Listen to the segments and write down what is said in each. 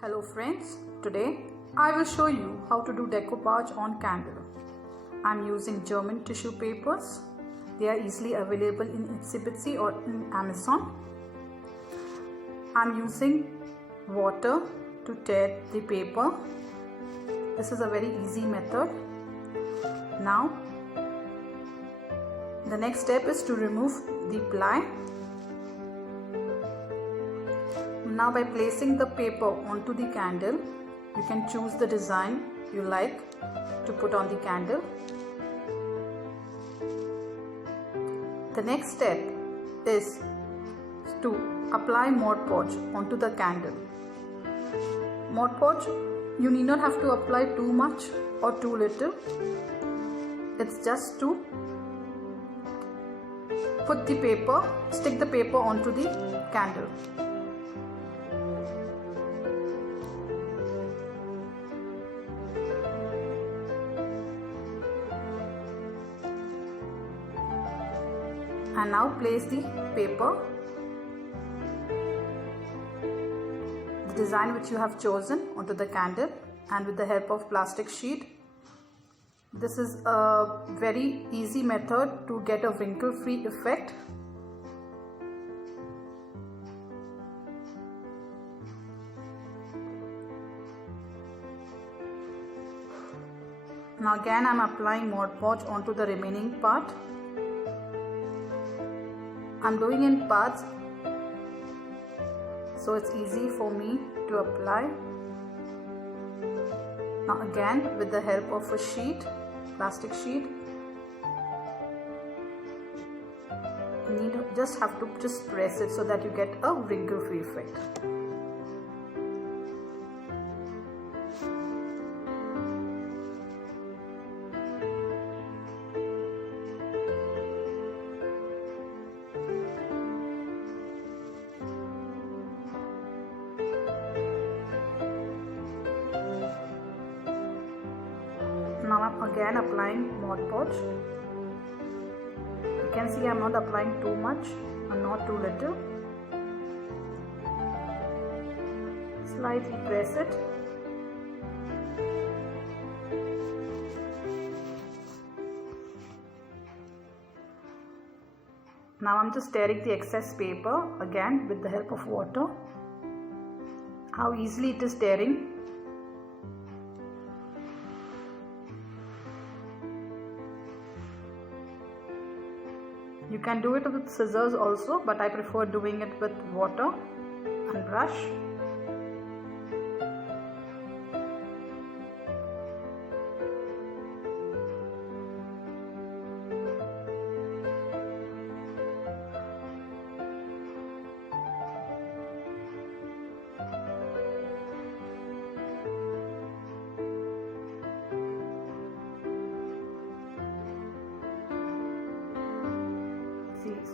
Hello friends, today I will show you how to do decoupage on candle. I am using German tissue papers. They are easily available in Itsy Bitsy or in Amazon. I am using water to tear the paper. This is a very easy method. Now the next step is to remove the ply. Now by placing the paper onto the candle, you can choose the design you like to put on the candle. The next step is to apply Mod Podge onto the candle. Mod Podge, you need not have to apply too much or too little. It's just to stick the paper onto the candle. And now place the paper, the design which you have chosen, onto the candle, and with the help of plastic sheet. This is a very easy method to get a wrinkle-free effect. Now again I am applying Mod Podge onto the remaining part. I'm doing in parts, so it's easy for me to apply. Now again with the help of a sheet, plastic sheet, you just have to press it so that you get a wrinkle-free effect. Now I'm again applying Mod Podge. You can see I'm not applying too much and not too little. Slightly press it. Now I'm just tearing the excess paper again with the help of water. How easily it is tearing. You can do it with scissors also, but I prefer doing it with water and brush.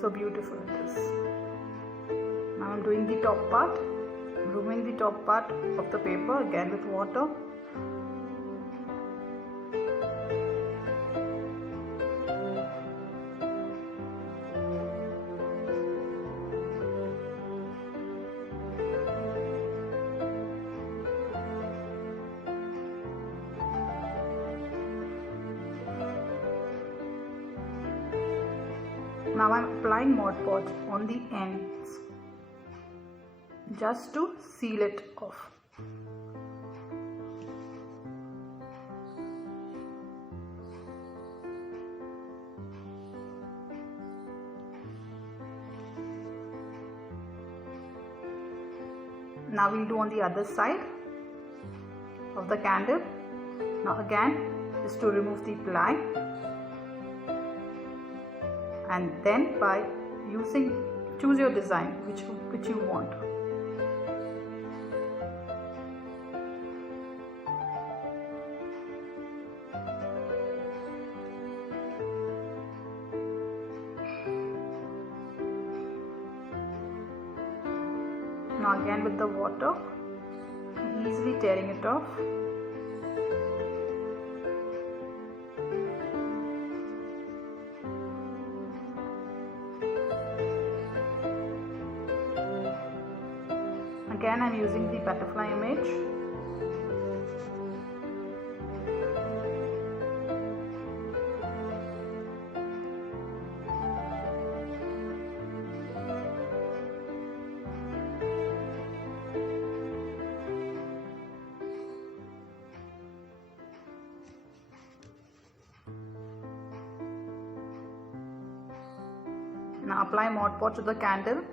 So beautiful it is. Now I'm doing the top part, removing the top part of the paper again with water. Now I'm applying Mod Podge on the ends just to seal it off. Now we'll do on the other side of the candle. Now again is to remove the ply. And then by choose your design which you want. Now again with the water, easily tearing it off. Again, I'm using the butterfly image. Now apply Mod Podge to the candle.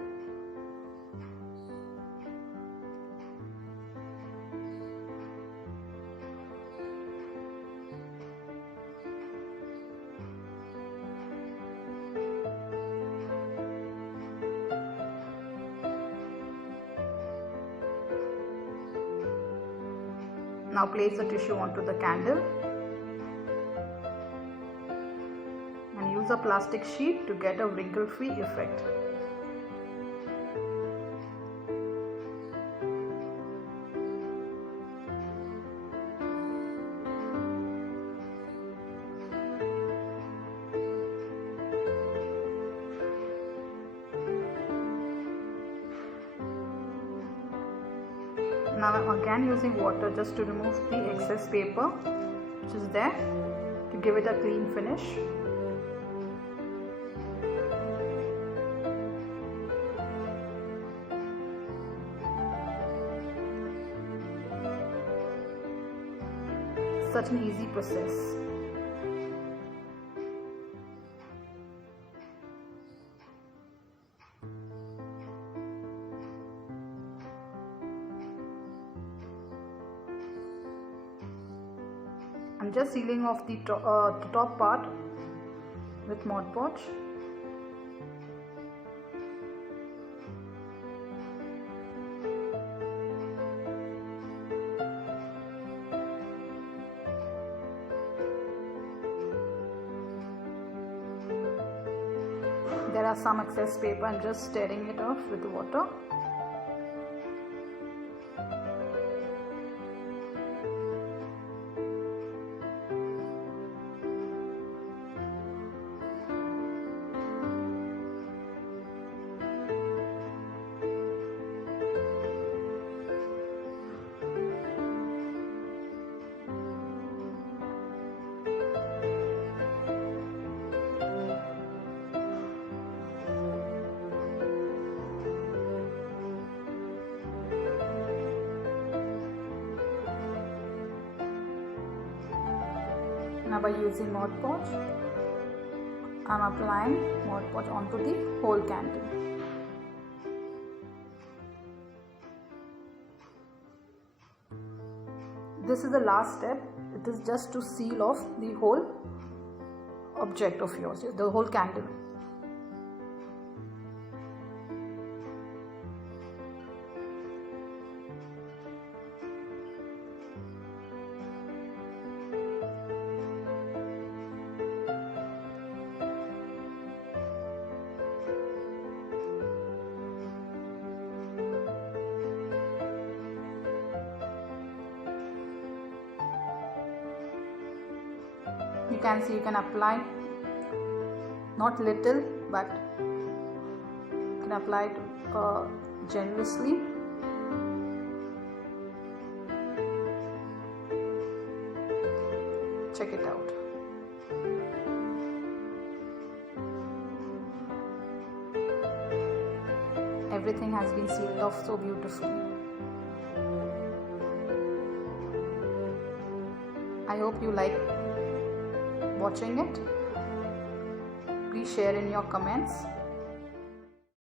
Now place the tissue onto the candle and use a plastic sheet to get a wrinkle-free effect. Now I'm again using water just to remove the excess paper which is there, to give it a clean finish. Such an easy process. I'm just sealing off the top part with Mod Podge. There are some excess paper. I'm just stirring it off with water. Now by using Mod Podge, I'm applying Mod Podge onto the whole candle. This is the last step. It is just to seal off the whole object of yours, the whole candle. You can see you can apply not little, but you can apply it generously. Check it out. Everything has been sealed off so beautifully. I hope you like watching it. Please share in your comments.